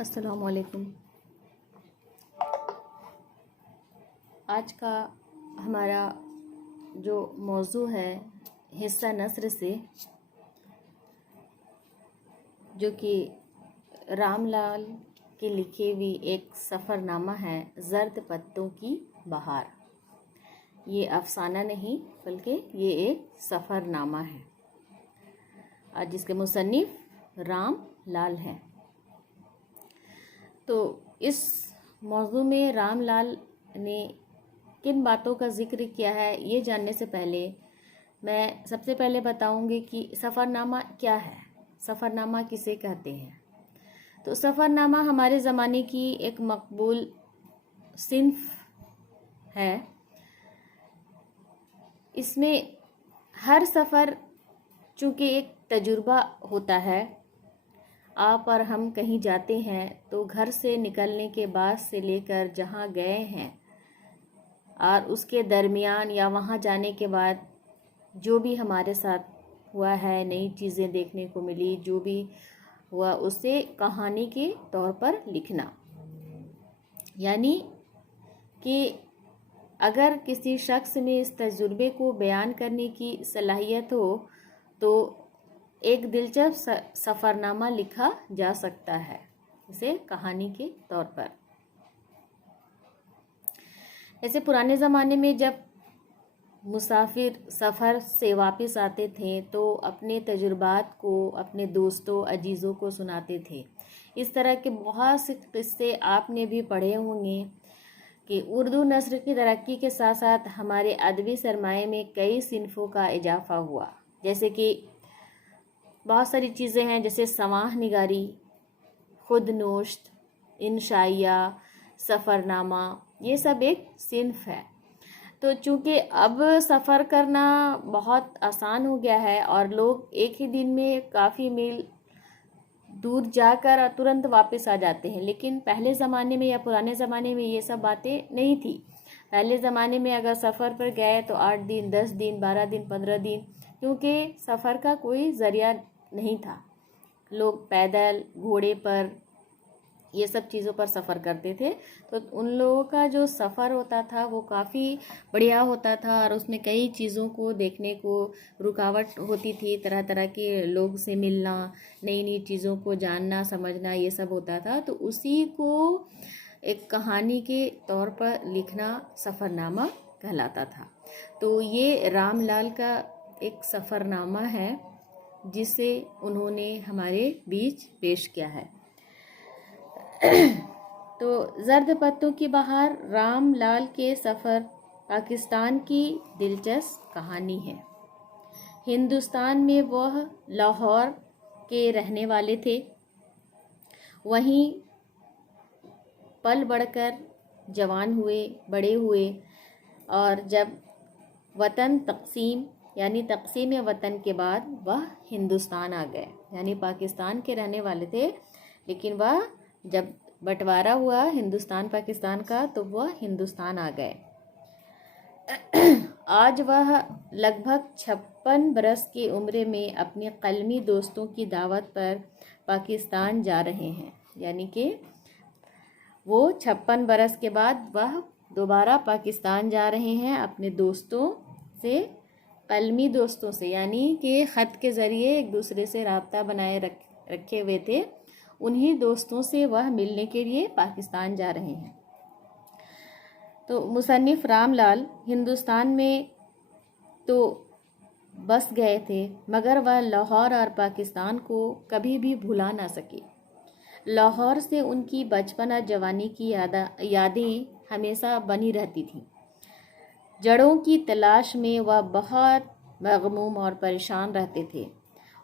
अस्सलाम वालेकुम। आज का हमारा जो मौजू है हिस्सा नस्र से, जो कि रामलाल के लिखे हुई एक सफ़रनामा है, ज़र्द पत्तों की बहार। ये अफसाना नहीं बल्कि ये एक सफ़रनामा है और जिसके मुसन्निफ़ राम लाल हैं। तो इस मौजू में राम लाल ने किन बातों का जिक्र किया है, ये जानने से पहले मैं सबसे पहले बताऊंगी कि सफ़रनामा क्या है, सफ़रनामा किसे कहते हैं। तो सफ़रनामा हमारे ज़माने की एक मकबूल सिन्फ है। इसमें हर सफ़र चूँकि एक तजुर्बा होता है, आप और हम कहीं जाते हैं तो घर से निकलने के बाद से लेकर जहाँ गए हैं और उसके दरमियान या वहाँ जाने के बाद जो भी हमारे साथ हुआ है, नई चीज़ें देखने को मिली, जो भी हुआ उसे कहानी के तौर पर लिखना। यानी कि अगर किसी शख्स में इस तजुर्बे को बयान करने की सलाहियत हो तो एक दिलचस्प सफ़रनामा लिखा जा सकता है, इसे कहानी के तौर पर। ऐसे पुराने ज़माने में जब मुसाफिर सफ़र से वापस आते थे तो अपने तजुर्बात को अपने दोस्तों अजीज़ों को सुनाते थे। इस तरह के बहुत से किस्से आपने भी पढ़े होंगे कि उर्दू नस्र की तरक्की के साथ साथ हमारे अदबी सरमाए में कई सिन्फ़ों का इजाफ़ा हुआ। जैसे कि बहुत सारी चीज़ें हैं, जैसे सवाह निगारी, खुद नोश्त, इंशाइया, सफ़रनामा, ये सब एक सिन्फ है। तो चूँकि अब सफ़र करना बहुत आसान हो गया है और लोग एक ही दिन में काफ़ी मील दूर जाकर तुरंत वापस आ जाते हैं, लेकिन पहले ज़माने में या पुराने ज़माने में ये सब बातें नहीं थी। पहले ज़माने में अगर सफ़र पर गए तो 8 दिन, 10 दिन, 12 दिन, 15 दिन, क्योंकि सफ़र का कोई ज़रिया नहीं था। लोग पैदल, घोड़े पर, ये सब चीज़ों पर सफ़र करते थे। तो उन लोगों का जो सफ़र होता था वो काफ़ी बढ़िया होता था और उसमें कई चीज़ों को देखने को रुकावट होती थी। तरह तरह के लोग से मिलना, नई नई चीज़ों को जानना, समझना, ये सब होता था। तो उसी को एक कहानी के तौर पर लिखना सफ़रनामा कहलाता था। तो ये रामलाल का एक सफ़रनामा है जिसे उन्होंने हमारे बीच पेश किया है। तो ज़र्द पत्तों की बहार राम लाल के सफ़र पाकिस्तान की दिलचस्प कहानी है। हिंदुस्तान में वह लाहौर के रहने वाले थे। वहीं पल बढ़कर जवान हुए, बड़े हुए और जब वतन तकसीम यानी तकसीम वतन के बाद वह हिंदुस्तान आ गए। यानी पाकिस्तान के रहने वाले थे, लेकिन वह जब बंटवारा हुआ हिंदुस्तान पाकिस्तान का तो वह हिंदुस्तान आ गए। आज वह लगभग 56 बरस की उम्र में अपने कलमी दोस्तों की दावत पर पाकिस्तान जा रहे हैं। यानी कि वो 56 बरस के बाद वह दोबारा पाकिस्तान जा रहे हैं अपने दोस्तों से, कलमी दोस्तों से, यानी कि ख़त के ज़रिए एक दूसरे से राब्ता बनाए रखे हुए थे। उन्हीं दोस्तों से वह मिलने के लिए पाकिस्तान जा रहे हैं। तो मुसन्निफ़ रामलाल हिंदुस्तान में तो बस गए थे, मगर वह लाहौर और पाकिस्तान को कभी भी भुला ना सके। लाहौर से उनकी बचपन और जवानी की यादें हमेशा बनी रहती थीं। जड़ों की तलाश में वह बहुत मगमूम और परेशान रहते थे।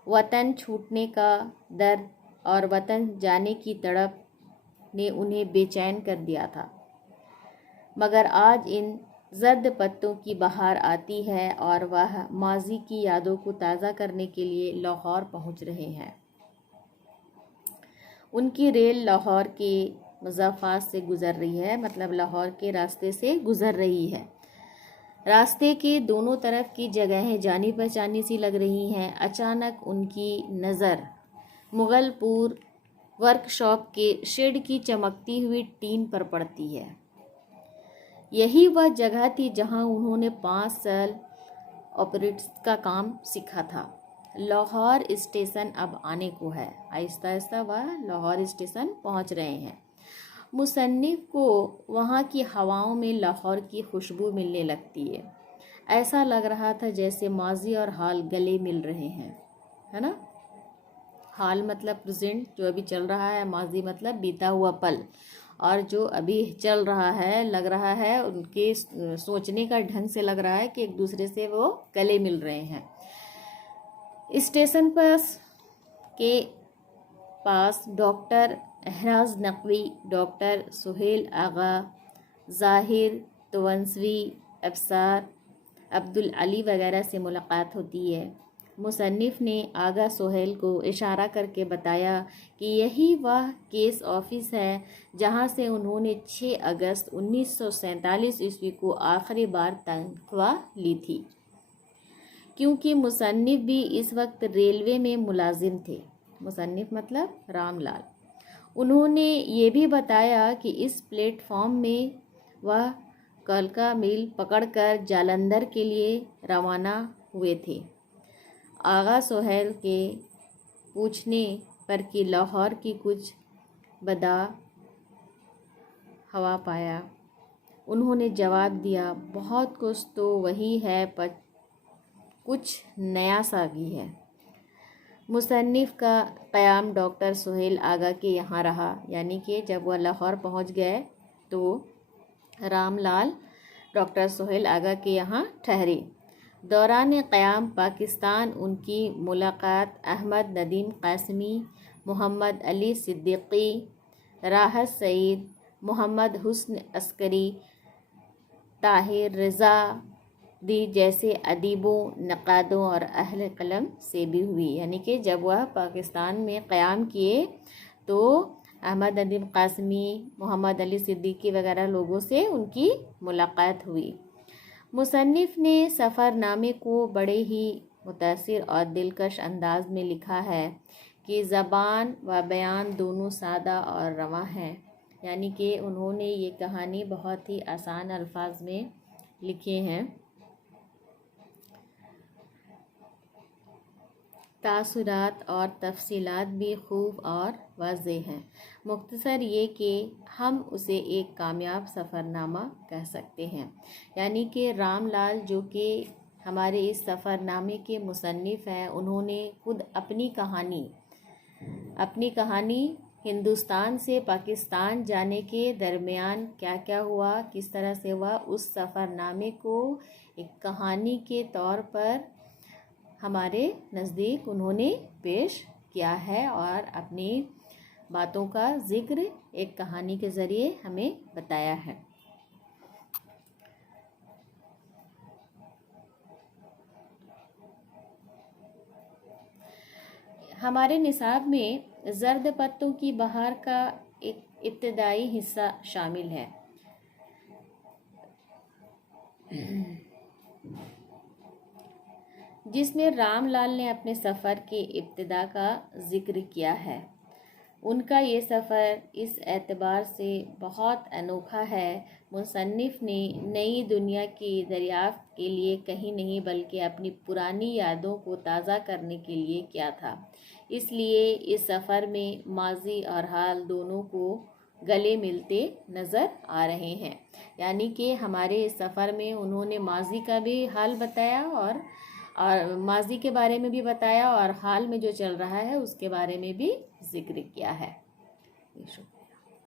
वतन छूटने का दर्द और वतन जाने की तड़प ने उन्हें बेचैन कर दिया था। मगर आज इन ज़र्द पत्तों की बहार आती है और वह माजी की यादों को ताज़ा करने के लिए लाहौर पहुंच रहे हैं। उनकी रेल लाहौर के मुज़ाफ़ात से गुज़र रही है, मतलब लाहौर के रास्ते से गुज़र रही है। रास्ते के दोनों तरफ की जगहें जानी पहचानी सी लग रही हैं। अचानक उनकी नज़र मुग़लपुर वर्कशॉप के शेड की चमकती हुई टीन पर पड़ती है। यही वह जगह थी जहां उन्होंने 5 साल ऑपरेट्स का काम सीखा था। लाहौर स्टेशन अब आने को है। आहिस्ता आहिस्ता वह लाहौर स्टेशन पहुंच रहे हैं। मुसन्निफ को वहाँ की हवाओं में लाहौर की खुशबू मिलने लगती है। ऐसा लग रहा था जैसे माजी और हाल गले मिल रहे हैं, है ना। हाल मतलब प्रेजेंट, जो अभी चल रहा है, माजी मतलब बीता हुआ पल, और जो अभी चल रहा है, लग रहा है उनके सोचने का ढंग से लग रहा है कि एक दूसरे से वो गले मिल रहे हैं। स्टेशन के पास डॉक्टर एहराज नकवी, डॉक्टर सुहेल आगा, ज़ाहिर तवंसवी, अफसार अब्दुल अली वगैरह से मुलाकात होती है। मुसन्निफ़ ने आगा सुहेल को इशारा करके बताया कि यही वह केस ऑफिस है जहां से उन्होंने 6 अगस्त 1947 ईस्वी को आखिरी बार तनख्वाह ली थी, क्योंकि मुसन्निफ़ भी इस वक्त रेलवे में मुलाजिम थे। मुसन्निफ़ मतलब रामलाल। उन्होंने ये भी बताया कि इस प्लेटफॉर्म में वह कलका मिल पकड़कर जालंधर के लिए रवाना हुए थे। आगा सोहेल के पूछने पर कि लाहौर की कुछ बदा हवा पाया, उन्होंने जवाब दिया, बहुत कुछ तो वही है पर कुछ नया सा भी है। मुसन्निफ़ का क़याम डॉक्टर सुहेल आगा के यहाँ रहा, यानी कि जब वह लाहौर पहुँच गए तो रामलाल डॉक्टर सुहेल आगा के यहाँ ठहरे। दौरान क़याम पाकिस्तान उनकी मुलाकात अहमद नदीम कासमी, मोहम्मद अली सिद्दीकी, राहत सईद, मोहम्मद हुस्न अस्करी, ताहिर रज़ा दी जैसे अदीबों, नक़ादों और अहले कलम से भी हुई। यानी कि जब वह पाकिस्तान में क़याम किए तो अहमद नदीम कासमी, मोहम्मद अली सिद्दीकी वगैरह लोगों से उनकी मुलाकात हुई। मुसन्निफ़ ने सफ़रनामे को बड़े ही मुतासिर और दिलकश अंदाज में लिखा है कि ज़बान व बयान दोनों सादा और रवां हैं। यानी कि उन्होंने ये कहानी बहुत ही आसान अल्फाज में लिखे हैं। तासुरात और तफसीलात भी खूब और वाज़ेह हैं। मुख्तसर ये कि हम उसे एक कामयाब सफ़रनामा कह सकते हैं। यानी कि रामलाल जो कि हमारे इस सफ़रनामे के मुसन्निफ़ हैं, उन्होंने खुद अपनी कहानी हिंदुस्तान से पाकिस्तान जाने के दरमियान क्या क्या हुआ, किस तरह से हुआ, उस सफ़रनामे को एक कहानी के तौर पर हमारे नज़दीक उन्होंने पेश किया है और अपनी बातों का ज़िक्र एक कहानी के ज़रिए हमें बताया है। हमारे निसाब में ज़र्द पत्तों की बहार का एक इब्तदाई हिस्सा शामिल है, जिसमें रामलाल ने अपने सफ़र के इब्तिदा का ज़िक्र किया है। उनका ये सफ़र इस एतबार से बहुत अनोखा है, मुसन्निफ़ ने नई दुनिया की दरियाफ़्त के लिए कहीं नहीं बल्कि अपनी पुरानी यादों को ताज़ा करने के लिए किया था। इसलिए इस सफ़र में माजी और हाल दोनों को गले मिलते नज़र आ रहे हैं। यानी कि हमारे इस सफ़र में उन्होंने माजी का भी हाल बताया और माजी के बारे में भी बताया और हाल में जो चल रहा है उसके बारे में भी जिक्र किया है।